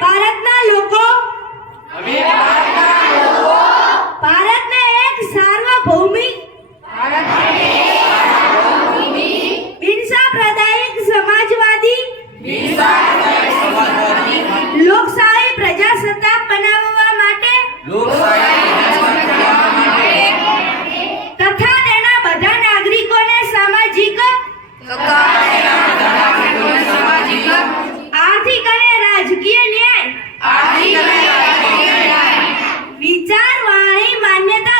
ભારતના લોકો ભારતને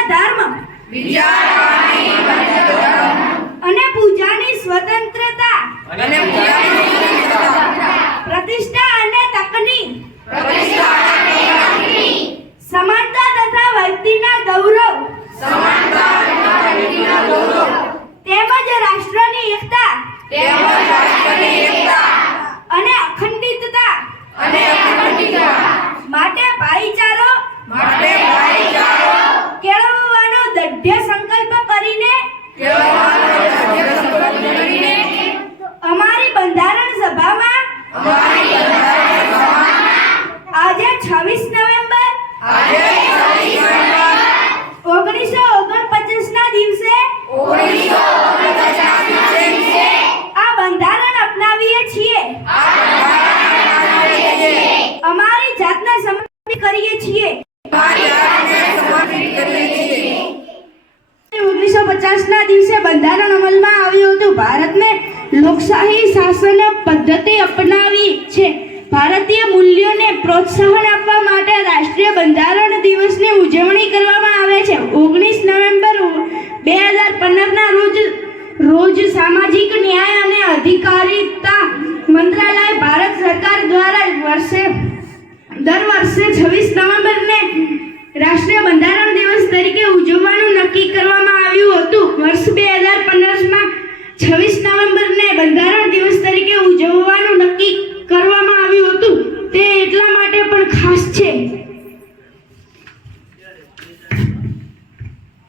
ધર્મ. અને કેળવવાનો સંકલ્પ કરીને અમારી બંધારણ સભામાં આજે 26 નવેમ્બર ઓગણીસો ઓગણપચાસ ના દિવસે આ બંધારણ અપનાવીએ છીએ. અમારી જાતને સમર્પિત કરીએ છીએ. ઓગણીસો પચાસ ના દિવસે બંધારણ અમલમાં આવ્યું હતું. ભારતને લોકશાહી શાસન પદ્ધતિ અપનાવી છે. ભારતીય મૂલ્યોને પ્રોત્સાહન આપવા માટે રાષ્ટ્રીય બંધારણ દિવસની ઉજવણી કરવામાં આવે છે. ઓગણીસ નવેમ્બર બે હજાર પંદરના રોજ રોજ સામાજિક ન્યાય અને અધિકારિતા મંત્રાલય ભારત સરકાર દ્વારા વર્ષે, દર વર્ષે છવ્વીસ નવેમ્બરને રાષ્ટ્રીય તરીકે ઉજવવાનું નક્કી કરવામાં આવ્યું હતું. વર્ષ બે હજાર પંદરમાં છવ્વીસ નવેમ્બરને બંધારણ દિવસ તરીકે ઉજવવાનું નક્કી કરવામાં આવ્યું હતું. તે એટલા માટે પણ ખાસ છે.